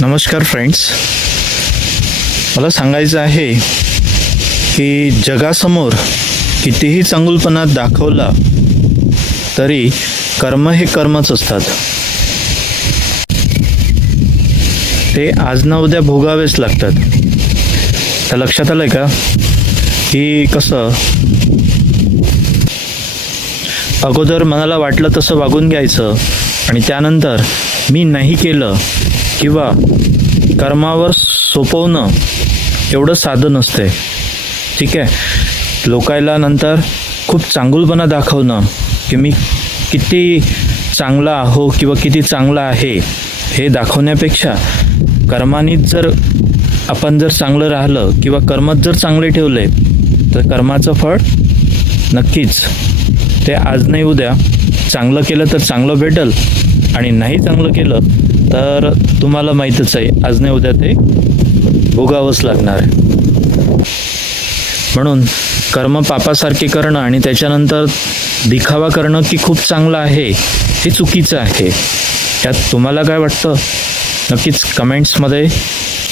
नमस्कार फ्रेंड्स, मला सांगायचं आहे की जगासमोर कितीही चांगुलपणा दाखवला तरी कर्म हे कर्मच असतात. ते आज ना उद्या भोगावेच लागतात. तर लक्षात आलंय का की कसं अगोदर मनाला वाटलं तसं वागून घ्यायचं आणि त्यानंतर मी नाही केलं किंवा कर्मावर सोपवणं एवढं साधं नसते. ठीक आहे, लोकायला नंतर खूप चांगुलपणा दाखवणं की मी किती चांगला आहो किंवा किती चांगला आहे हे दाखवण्यापेक्षा कर्मानीच जर आपण जर चांगलं राहिलं किंवा कर्मच जर चांगले ठेवले तर कर्माचं फळ नक्कीच ते आज नाही उद्या चांगलं केलं तर चांगलं भेटल आणि नाही चांगलं केलं तर तुम्हाला माहीतच आहे आज नाही उद्या ते भोगावंच लागणार आहे. म्हणून कर्म पापासारखे करणं आणि त्याच्यानंतर दिखावा करणं की खूप चांगलं आहे हे चुकीचं आहे. त्यात तुम्हाला काय वाटतं नक्कीच कमेंट्समध्ये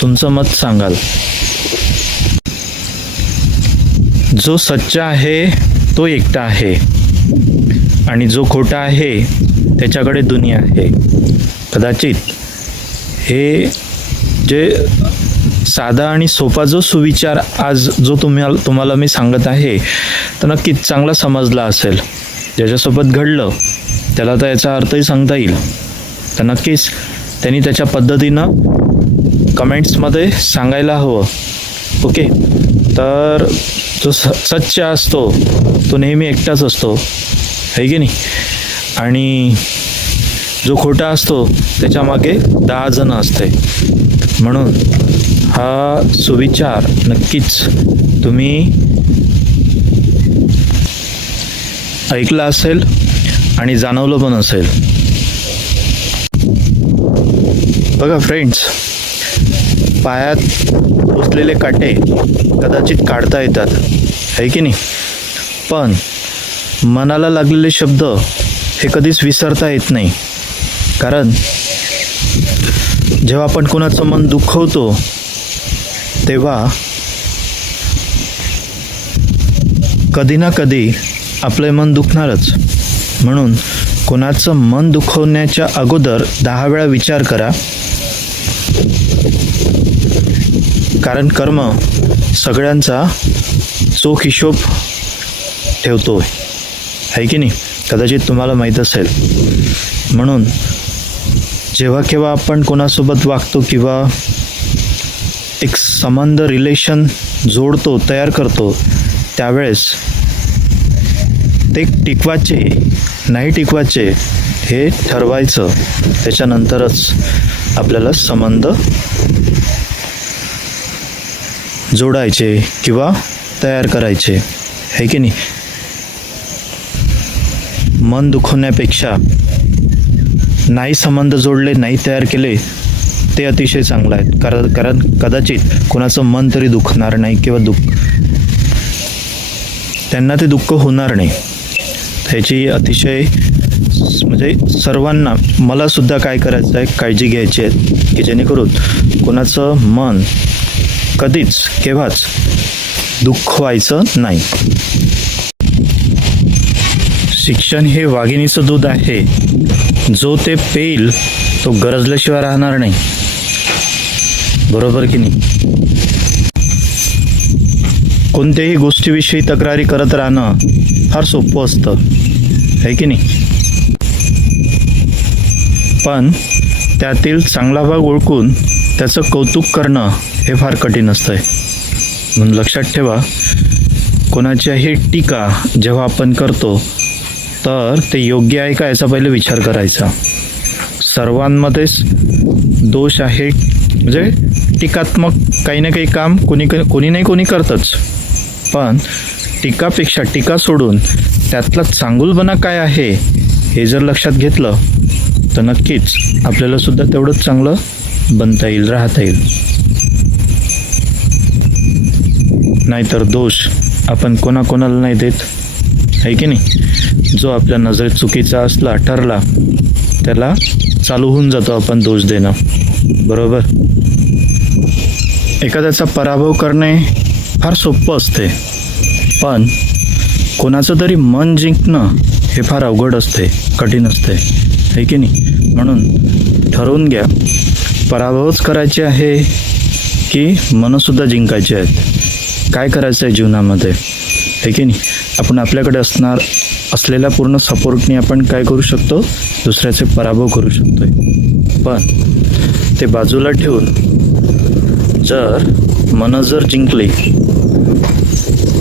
तुमचं मत सांगाल. जो सच्चा आहे तो एकटा आहे आणि जो खोटा आहे त्याच्याकडे दुनिया आहे. कदाचित हे जे साधा आणि सोपा जो सुविचार आज जो तुम्हाला मी सांगत आहे तर नक्कीच चांगला समजला असेल. ज्याच्यासोबत घडलं त्याला तर याचा अर्थही सांगता येईल. तर नक्कीच त्यांनी त्याच्या पद्धतीनं कमेंट्समध्ये सांगायला हवं. ओके, तर जो सच्चा असतो तो नेहमी एकटाच असतो, है की नाही? आणि जो खोटा असतो त्याच्या मागे 10 जण असते. म्हणून हा सुविचार नक्कीच तुम्ही ऐकला असेल आणि जाणवलं पण असेल. बघा फ्रेंड्स, पायात घुसलेले काटे कदाचित काढता येतात, है की नाही? पण मनाला लागलेले शब्द हे कधीच विसरता येत नाही. कारण जेव्हा आपण कोणाचं मन दुखवतो तेव्हा कधी ना कधी आपले मन दुखणारच. म्हणून कोणाचं मन दुखवण्याच्या अगोदर 10 वेळा विचार करा. कारण कर्म सगळ्यांचा चोख हिशोब ठेवतो, है की नाही? कदाचित तुम्हाला माहीत असेल. म्हणून जेव्हा केव्हा आपण कोणासोबत वागतो किंवा एक संबंध रिलेशन जोडतो तयार करतो त्यावेळेस ते टिकवायचे नाही टिकवायचे हे ठरवायचं. त्याच्यानंतरच आपल्याला संबंध जोडायचे किंवा तयार करायचे, है की नाही? मन दुखवण्यापेक्षा नाही संबंध जोडले नाही तयार केले ते अतिशय चांगलं आहे. कारण कदाचित कोणाचं मन तरी दुखणार नाही किंवा त्यांना ते दुःख होणार नाही. ह्याची अतिशय म्हणजे सर्वांना मला सुद्धा काय करायचं आहे, काळजी घ्यायची आहे की जेणेकरून कोणाचं मन कधीच केव्हाच दुखवायचं नाही. शिक्षण हे वाघिणीचं दूध आहे. जो ते पेईल तो गरजल्याशिवाय राहणार नाही. बरोबर की नाही? कोणत्याही गोष्टीविषयी तक्रारी करत राहणं फार सोपं असतं, है की नाही? पण त्यातील चांगला भाग ओळखून त्याचं कौतुक करणं हे फार कठीण असतंय. म्हणून लक्षात ठेवा, कोणाच्याही टीका जेव्हा आपण करतो तर ते योग्य आहे का याचा पहिले विचार करायचा. सर्वांमध्येच दोष आहे, म्हणजे टीकात्मक काही ना काही काम कोणी नाही कोणी करतच. पण टीकापेक्षा टीका सोडून त्यातला चांगुलपणा काय आहे हे जर लक्षात घेतलं तर नक्कीच आपल्याला सुद्धा तेवढंच चांगलं बनता येईल, राहता येईल. नाहीतर दोष आपण कोणाकोणाला नाही देत, है की नाही? जो आपल्या नजरेत चुकीचा असला ठरला त्याला चालू होऊन जातो आपण दोष देणं. बरोबर. एखाद्याचा पराभव करणे फार सोपं असते, पण कोणाचं तरी मन जिंकणं हे फार अवघड असते, कठीण असते, आहे की नाही? म्हणून ठरवून घ्या, पराभवच करायचे आहे की मनंसुद्धा जिंकायचे आहेत. काय करायचं आहे जीवनामध्ये, आहे की नाही? आपण आपल्याकडे असलेल्या पूर्ण सपोर्टने आपण काय करू शकतो, दुसऱ्याचे पराभव करू शकतोय. पण ते बाजूला ठेवून जर मनं जर जिंकली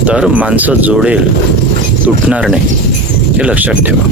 तर माणसं जोडेल, तुटणार नाही. हे लक्षात ठेवा.